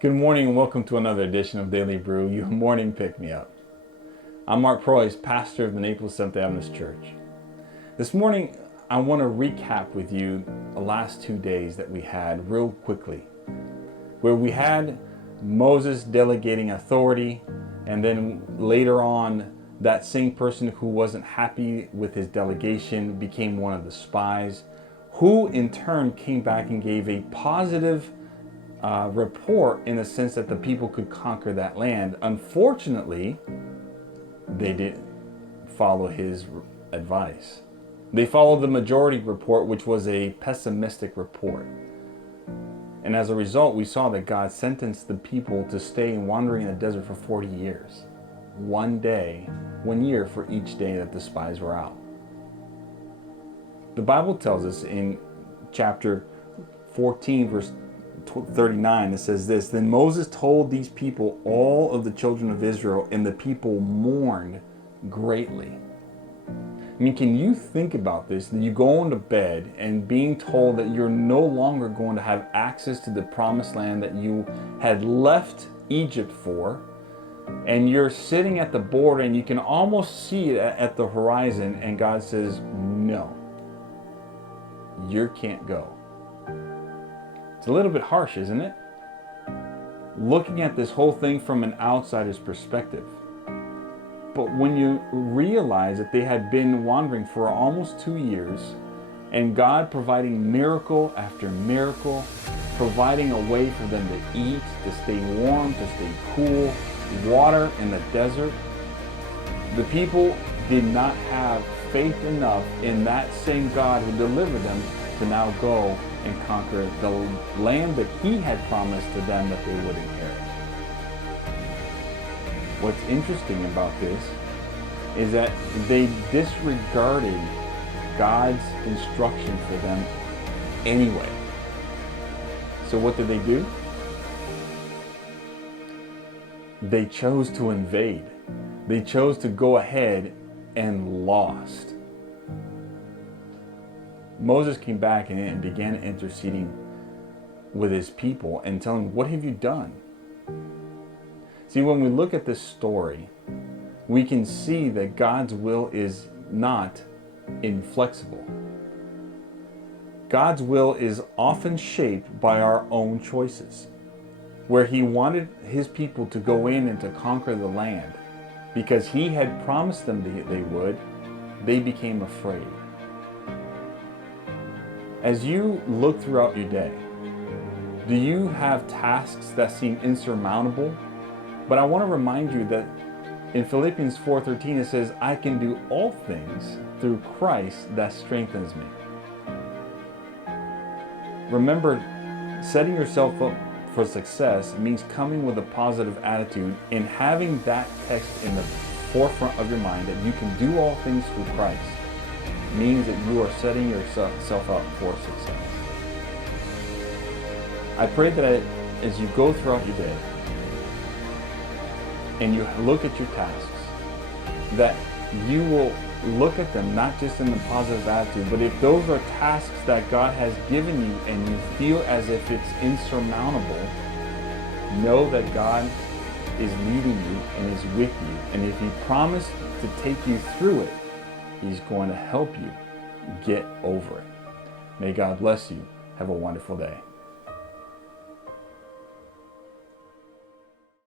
Good morning and welcome to another edition of Daily Brew, your morning pick-me-up. I'm Mark Proyce, pastor of the Naples SDA Adventist Church. This morning, I want to recap with you the last 2 days that we had real quickly, where we had Moses delegating authority, and then later on, that same person who wasn't happy with his delegation became one of the spies, who in turn came back and gave a positive report in the sense that the people could conquer that land. Unfortunately, they didn't follow his advice. They followed the majority report, which was a pessimistic report. And as a result, we saw that God sentenced the people to stay wandering in the desert for 40 years. 1 day, 1 year for each day that the spies were out. The Bible tells us in chapter 14, verse 39, it says this: Then Moses told these people all of the children of Israel, and the people mourned greatly. I mean, can you think about this? That you go into bed and being told that you're no longer going to have access to the promised land that you had left Egypt for, and you're sitting at the border and you can almost see it at the horizon, and God says, no, you can't go. It's a little bit harsh, isn't it? Looking at this whole thing from an outsider's perspective. But when you realize that they had been wandering for almost 2 years, and God providing miracle after miracle, providing a way for them to eat, to stay warm, to stay cool, water in the desert, the people did not have faith enough in that same God who delivered them to now go and conquer the land that he had promised to them that they would inherit. What's interesting about this is that they disregarded God's instruction for them anyway. So what did they do? They chose to invade. They chose to go ahead and lost. Moses came back and began interceding with his people and telling them, what have you done? See, when we look at this story, we can see that God's will is not inflexible. God's will is often shaped by our own choices. Where he wanted his people to go in and to conquer the land because he had promised them they would, they became afraid. As you look throughout your day, do you have tasks that seem insurmountable? But I want to remind you that in Philippians 4:13 it says, I can do all things through Christ that strengthens me. Remember, setting yourself up for success means coming with a positive attitude and having that text in the forefront of your mind that you can do all things through Christ means that you are setting yourself up for success. I pray that as you go throughout your day and you look at your tasks, that you will look at them not just in the positive attitude, but if those are tasks that God has given you and you feel as if it's insurmountable, know that God is leading you and is with you. And if he promised to take you through it, he's going to help you get over it. May God bless you. Have a wonderful day.